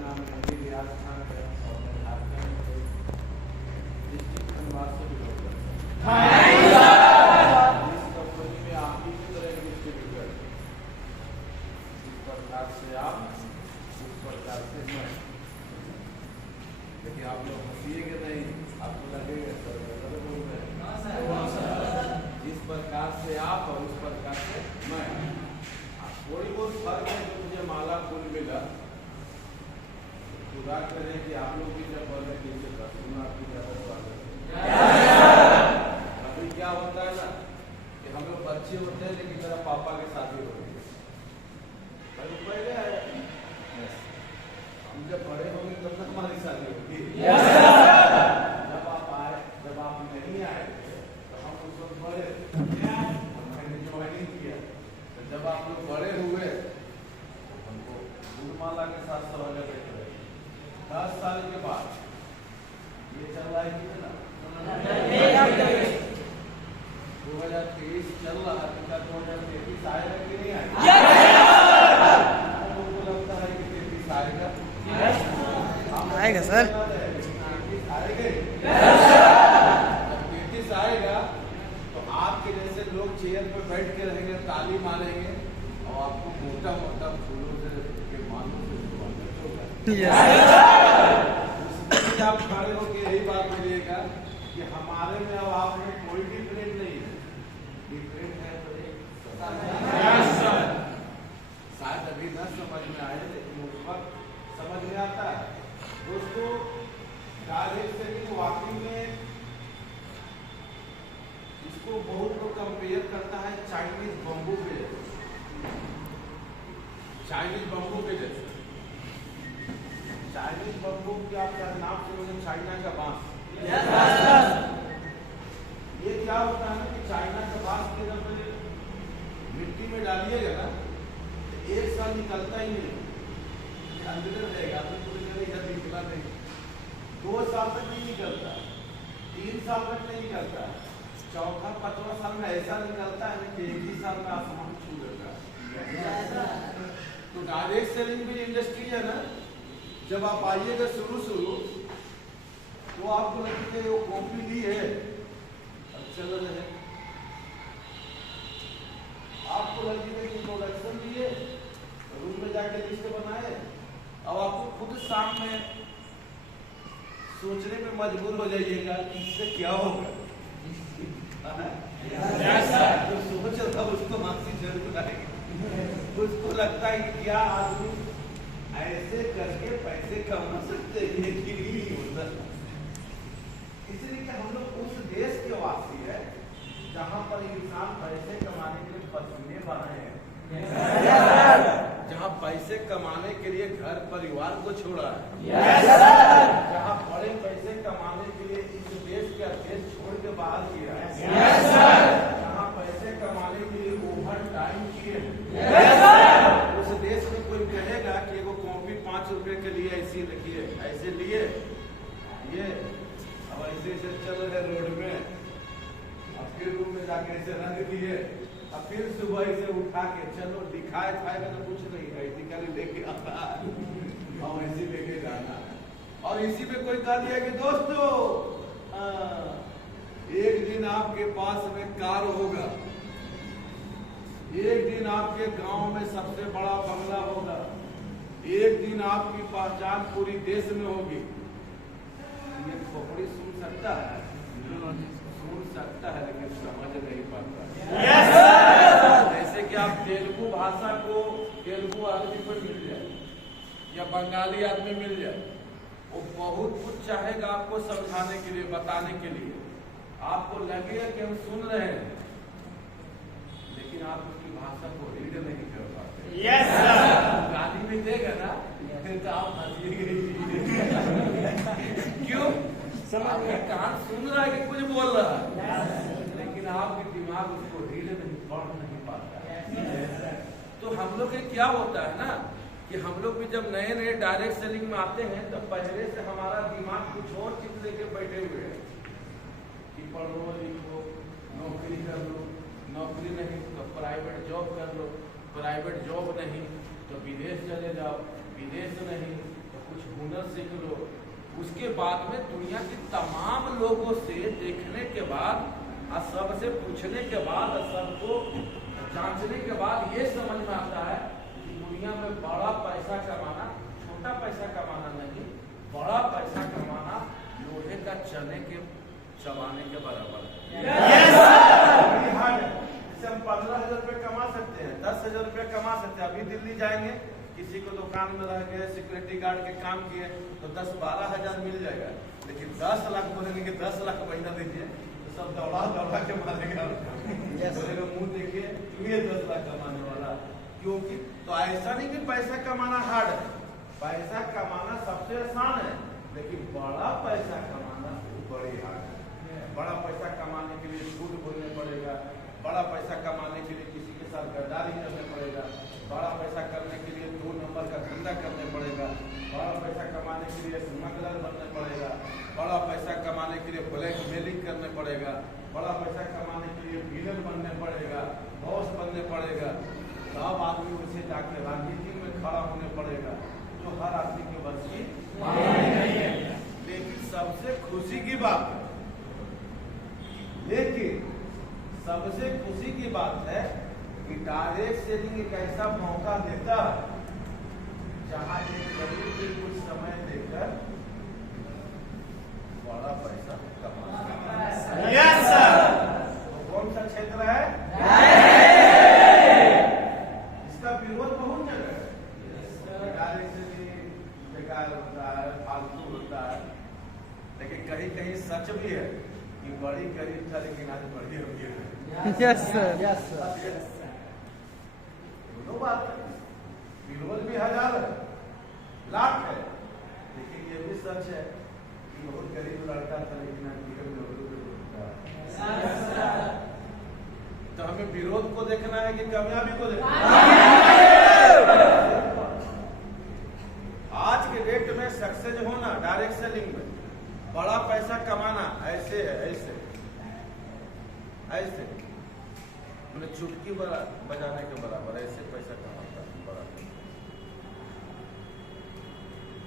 नाम है रियाज खान है और मैं झारखंड से डिस्ट्रिक्ट धनबाद से बिलोंग करता हूँ। इस कंपनी में आप ही की तरह के डिस्ट्रीब्यूटर, इस प्रकार से आप, उस प्रकार से मैं, लेकिन आप लोग हंसिएगा नहीं, आपको लगेगा सर गलत बोल रहे हैं। इस प्रकार से आप और उस प्रकार से मैं, थोड़ी बहुत फर्क है जो मुझे माला फूल मिला। खुदा करें कि आप लोग भी जब बोले टीचर का सुना आपकी ज़्यादा स्वागत है। अभी क्या होता है ना कि हम लोग बच्चे होते हैं लेकिन मेरा पापा के शादी हो गई, पहले हम जब बड़े होंगे तब तक हमारी शादी होगी। जब आप आए, जब आप नहीं आए तो हम उस वक्त बड़े, मैंने ज्वाइनिंग किया, तो जब आप लोग बड़े हुए तो हमको फूलमाला के साथ सहयोग देते रहे। 10 साल के बाद ये चल रहा है कितना, 2023 चल रहा है, 2033 आएगा कि नहीं आएगा? हम लोग को लगता है कि 33 आएगा, आएगा सर, 33 आएगा। जब 33 आएगा तो आपके जैसे लोग चेयर पर बैठ के रहेंगे, ताली मारेंगे और आपको मोटा मोटा फूलों से के मालों से स्वागत होगा। आप खड़े होकर यही बात बोलिएगा कि हमारे में और आप में कोई डिफरेंट नहीं है, डिफरेंट है तो एक शायद अभी न समझ में आए लेकिन उस वक्त समझ में आता है। दोस्तों, डायरेक्ट सेलिंग वाकई में इसको बहुत लोग कंपेयर करता है चाइनीज बम्बू के जैसे, चाइनीज बम्बू के जैसे। चाइनीज बम्बू की आपका नाम सुनोगे, चाइना का बांस। ये क्या होता है ना कि चाइना का बांस के जब मिट्टी में डालिएगा ना तो 1 साल निकलता ही नहीं, अंदर रहेगा तो पूरी तरह इधर निकला नहीं, 2 साल तक नहीं निकलता, 3 साल तक नहीं निकलता, चौथा 5वां साल में ऐसा निकलता है कि 1 ही साल में आसमान छू देता है। तो डायरेक्ट सेलिंग भी इंडस्ट्री है ना, जब आप आइएगा शुरू तो आपको लगेगा वो कॉपी ली है अब चल रहे, आपको लगेगा कि प्रोडक्शन लिए, रूम में जाके लिस्ट बनाए, अब आपको खुद शाम में सोचने में मजबूर हो जाइएगा कि इससे क्या होगा। जो सोच रहा उसको मानसी जरूर आएगी, उसको लगता है कि क्या आदमी ऐसे करके पैसे कमा सकते हैं कि नहीं होता। इसलिए कि हम लोग उस देश के वासी है जहां पर इंसान पैसे कमाने के लिए पसीने बहाए हैं, जहां पैसे कमाने के लिए घर परिवार को छोड़ा है, जहां बड़े पैसे कमाने के लिए इस देश के अध्यक्ष छोड़ के बाहर किया है, जहां पैसे कमाने के लिए ओवर टाइम किए, उस देश में कोई कहेगा कि एगो कॉपी 5 रुपए के लिए ऐसी लिखिए, ऐसे लिए ये अब ऐसे ऐसे चल रहे रोड में, अब फिर रूम में जाके ऐसे रंग दिए, अब फिर सुबह से उठा के चलो दिखाए खाएगा तो कुछ नहीं, ऐसी खाली लेके आता है और ऐसी लेके जाना है। और इसी में कोई कह दिया कि दोस्तों एक दिन आपके पास में कार होगा, एक दिन आपके गांव में सबसे बड़ा बंगला होगा, एक दिन आपकी पहचान पूरी देश में होगी। ये खोपड़ी सुन सकता है, सुन सकता है लेकिन समझ नहीं पाता। जैसे कि आप तेलुगु भाषा को तेलुगु आदमी को मिल जाए या बंगाली आदमी मिल जाए, वो बहुत कुछ चाहेगा आपको समझाने के लिए, बताने के लिए, आपको लगेगा कि हम सुन रहे हैं लेकिन आप उसकी भाषा को रीड नहीं कर पाते। यस सर, गाली में देगा ना फिर तो आप हंसिएंगे। क्यों? आपका कान सुन रहा है कि कुछ बोल रहा है, लेकिन आपके दिमाग उसको रीड नहीं, पढ़ नहीं पाता। तो हम लोग के क्या होता है ना कि हम लोग भी जब नए नए डायरेक्ट सेलिंग में आते हैं तो पहले से हमारा दिमाग कुछ और चीज लेके बैठे हुए हैं कि पढ़ो लिखो, नौकरी कर लो, नौकरी नहीं तो प्राइवेट जॉब कर लो, प्राइवेट जॉब नहीं तो विदेश चले जाओ, विदेश नहीं तो कुछ हुनर सीख लो। उसके बाद में दुनिया की तमाम लोगों से देखने के बाद और सबसे पूछने के बाद और सबको जांचने के बाद ये समझ में आता है कि दुनिया में बड़ा पैसा कमाना छोटा पैसा कमाना नहीं, बड़ा पैसा कमाना लोहे का चने के चबाने के बराबर है। हम 15,000 रुपये कमा सकते हैं, 10,000 रुपये कमा सकते हैं। अभी दिल्ली जाएंगे, किसी को दुकान में रह गए, सिक्योरिटी गार्ड के काम किए तो 10-12 हजार मिल जाएगा। लेकिन 10 लाख बोलेंगे कि 10 लाख महीना दीजिए तो सब दौड़ा दौड़ा के मारेगा, बोलेगा मुंह देखिए तू ये 10 लाख कमाने वाला। क्योंकि तो ऐसा नहीं कि पैसा कमाना हार्ड है, पैसा कमाना सबसे आसान है, लेकिन बड़ा पैसा कमाना बड़ी हार्ड है। बड़ा पैसा कमाने के लिए झूठ बोलने पड़ेगा, बड़ा पैसा कमाने के लिए किसी के साथ गद्दारी करने पड़ेगा, बड़ा पैसा करने के लिए 2 नंबर का धंधा करने पड़ेगा, बड़ा पैसा कमाने के लिए स्मगलर बनने पड़ेगा, बड़ा पैसा कमाने के लिए ब्लैक मेलिंग करने पड़ेगा, बड़ा पैसा कमाने के लिए विलन बनने पड़ेगा, बॉस बनने पड़ेगा। सब आदमी उसे जाके राजनीति में खड़ा होने पड़ेगा, जो हर आदमी के बस की नहीं है। लेकिन सबसे खुशी की बात है, लेकिन सबसे खुशी की बात है कि डायरेक्ट सेलिंग एक ऐसा मौका देता है जहां एक गरीब के कुछ समय देकर बड़ा पैसा कमा सकता है। Yes sir. तो कौन सा क्षेत्र है? इसका विरोध बहुत जगह है। डायरेक्ट सेलिंग बेकार होता है, फालतू होता है, लेकिन कहीं कहीं सच भी है कि बड़ी गरीब था लेकिन आज बड़ी हो गई है। Yes sir, yes sir. दोनों बात है, विरोध भी हजार है, लाख है, लेकिन ये भी सच है कि बहुत गरीब लड़का था लेकिन तो हमें विरोध को देखना है कि कामयाबी को देखना है। आज के डेट में सक्सेस होना डायरेक्ट सेलिंग में, बड़ा पैसा कमाना ऐसे है, ऐसे ऐसे मैंने चुटकी बजाने के बराबर ऐसे पैसा कमाता है बराबर।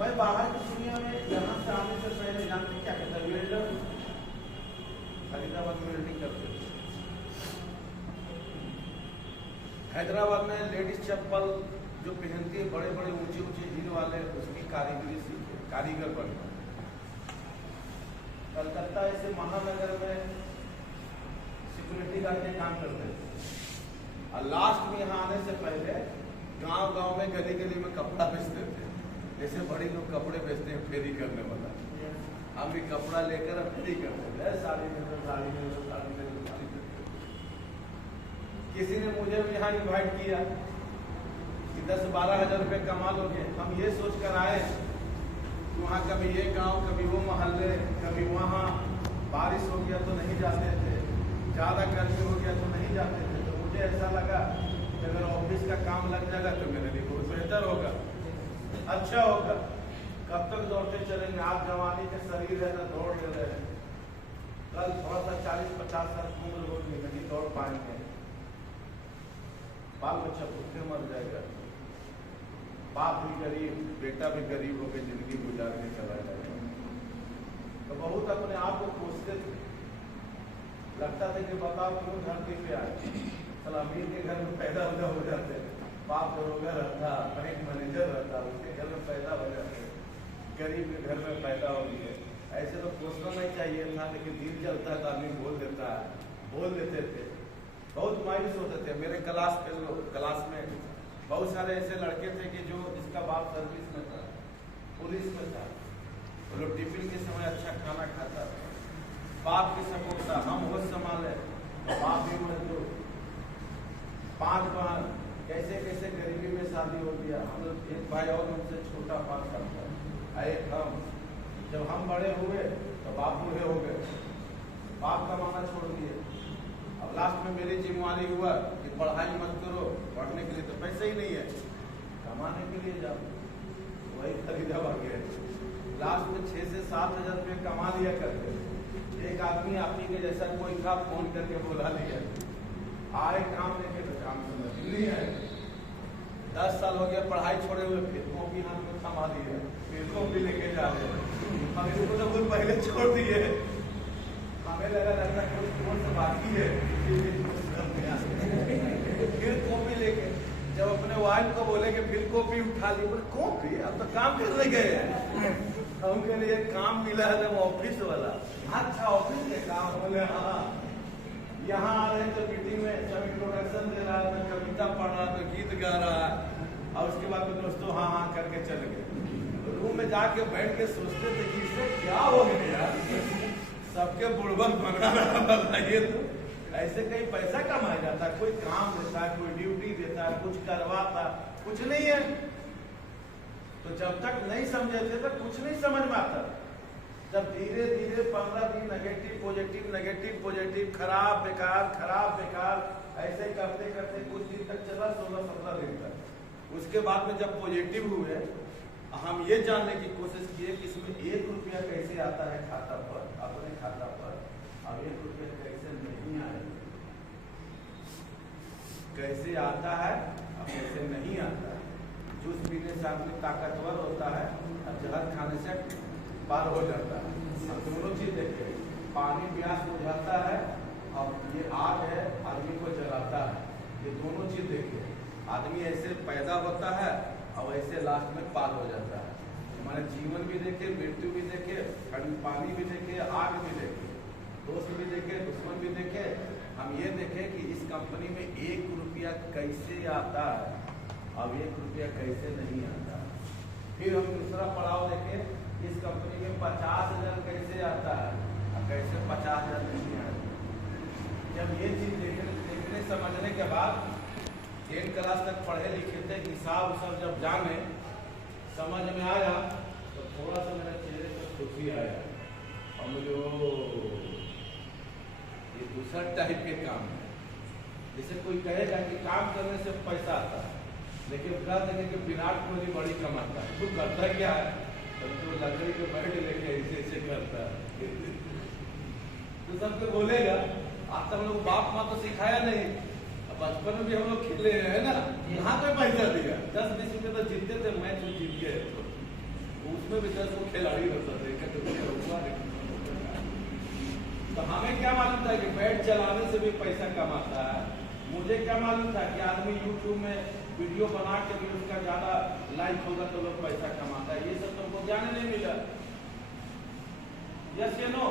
मैं बाहर की दुनिया में यहाँ से आने से पहले जानते क्या कहता है, वेल्डर हैदराबाद में वेल्डिंग करते थे। हैदराबाद में लेडीज चप्पल जो पहनती है, बड़े बड़े ऊंचे ऊंचे हील वाले, उसकी कारीगरी सीखे, कारीगर बन गए। कलकत्ता ऐसे महानगर में सिक्योरिटी गार्ड के काम करते थे, और लास्ट में यहाँ आने से पहले गांव गांव में गली गली में कपड़ा बेचते थे, जैसे बड़ी लोग कपड़े बेचते हैं फेरी करने वाला। हम भी कपड़ा लेकर फेरी करते थे, साड़ी में तो साड़ी में तो साड़ी में तो साड़ी में। किसी ने मुझे भी यहाँ इन्वाइट किया कि 10-12 हजार रुपये कमा लोगे। हम ये सोच कर आए कि वहाँ कभी ये गांव, कभी वो मोहल्ले, कभी वहाँ बारिश हो गया तो नहीं जाते थे, ज्यादा गर्मी हो गया तो नहीं जाते थे। तो मुझे ऐसा लगा कि अगर ऑफिस का काम लग जाएगा तो मेरे लिए बहुत बेहतर होगा, अच्छा होगा। कब तक दौड़ते चलेंगे, आप जवानी के शरीर है ना, दौड़ ले रहे हैं, कल थोड़ा सा 40-50 साल की उम्र होगी, नहीं दौड़ पाएंगे, बाल बच्चा भूखे मर जाएगा, बाप भी गरीब, बेटा भी गरीब होकर जिंदगी गुजार के चला जाएगा। तो बहुत अपने आप को कोसते थे, लगता था कि बताओ क्यों धरती पे आए। चल अमीर के घर में पैदा हो जाते, बाप दरोगा रहता, बैंक मैनेजर रहता, उसके घर में पैदा हो जाते, गरीब के घर में पैदा हो गए। ऐसे तो कोसना नहीं चाहिए था, लेकिन दिल चलता है तो आदमी बोल देता है, बोल देते थे। बहुत मायूस होते थे। मेरे क्लास में बहुत सारे ऐसे लड़के थे कि जो जिसका बाप सर्विस में था, पुलिस में था, वो लोग टिफिन के समय अच्छा खाना खाता था, बाप की सपोर्ट था, हम होश संभाले, बाप भी मजदूर, 5 बहन, कैसे कैसे गरीबी में शादी हो गया। हम लोग एक भाई और हमसे छोटा 5 साल का, एक हम। जब हम बड़े हुए तो बाप बूढ़े हो गए, बाप कमाना छोड़ दिए। अब लास्ट में मेरी जिम्मेवारी हुआ कि पढ़ाई मत करो, पढ़ने के लिए तो पैसे ही नहीं है, कमाने के लिए जाओ, वही खरीदा गया। लास्ट में 6 से 7 हजार रुपये कमा लिया करते। एक आदमी आपकी के जैसा कोई था, फोन करके बुला लिया, आए काम लेके, तो काम समझ नहीं है। 10 साल हो गया पढ़ाई छोड़े हुए, फिर कॉपी हाथ में थमा दिए, फिर कॉपी लेके जा रहे हैं। हम इसको तो बहुत पहले छोड़ दिए, हमें लगा रहता कौन सा बाकी है, फिर कॉपी लेके जब अपने वाइफ को बोले कि फिर कॉपी उठा ली, बोले कॉपी अब तो काम करने गए हैं। हम कह रहे काम मिला है तो ऑफिस वाला। अच्छा ऑफिस के काम? बोले हाँ। यहाँ आ रहे तो मीटिंग में जब इंट्रोडक्शन दे रहा है तो कविता पढ़ रहा तो गीत गा रहा है, और उसके बाद में दोस्तों हाँ हाँ करके चले गए। रूम में जाके बैठ के सोचते थे कि इससे क्या हो गया यार, सबके बुड़बक बना रहा है। तो ऐसे कहीं पैसा कमाया जाता, कोई काम देता, कोई ड्यूटी देता, कुछ करवाता, कुछ नहीं है। तो जब तक नहीं समझे थे तो कुछ नहीं समझ में आता। जब धीरे धीरे 15 दिन नेगेटिव पॉजिटिव खराब बेकार ऐसे करते करते कुछ दिन तक चला, 16-17 दिन तक। उसके बाद में जब पॉजिटिव हुए, हम ये जानने की कोशिश किए कि इसमें 1 रुपया कैसे आता है खाता पर, अपने खाता पर, अब 1 रुपया कैसे नहीं आए, कैसे आता है अब कैसे नहीं आता है। जूस पीने से आदमी ताकतवर होता है और जहर खाने से पार हो जाता है। हम दोनों चीज देखते हैं, पानी प्यास बुझाता है और ये आग है आदमी को जलाता है, ये दोनों चीज देखिए। आदमी ऐसे पैदा होता है और ऐसे लास्ट में पार हो जाता है। हमारे जीवन भी देखे, मृत्यु भी देखे, पानी भी देखे, आग भी देखे, दोस्त भी देखे, दुश्मन भी देखे। हम ये देखें कि इस कंपनी में 1 रुपया कैसे आता है, अब 1 रुपया कैसे नहीं आता। फिर हम दूसरा पड़ाव देखें, इस कंपनी में 50,000 कैसे आता है और कैसे 50,000 नहीं आता। जब ये चीज देखने समझने के बाद 10 क्लास तक पढ़े लिखे थे, हिसाब सब जब जाने समझ में आया तो थोड़ा सा मेरे चेहरे पर खुशी आया और मुझे ये दूसरा टाइप के काम है। जैसे कोई कहेगा कि काम करने से पैसा आता है, लेकिन बता देंगे कि विराट कोहली बड़ी कमाता है, तू करता क्या है, तो लकड़ी के बैठ लेके ऐसे करता है। तो सबको बोलेगा, आज तक हम लोग बाप माँ तो सिखाया नहीं, बचपन में भी हम लोग खेले हैं ना, यहाँ पे पैसा दिया 10-20 रुपये तो जीतते थे, मैच जीत गए तो उसमें भी 10 वो खिलाड़ी होता थे। तो हमें क्या मालूम था कि बैट चलाने से भी पैसा कमाता है। मुझे क्या मालूम था कि आदमी यूट्यूब में वीडियो बना के भी उसका ज्यादा लाइक होगा तो लोग पैसा कमाता है। ये सब तुमको ज्ञान नहीं मिला। यस या नो?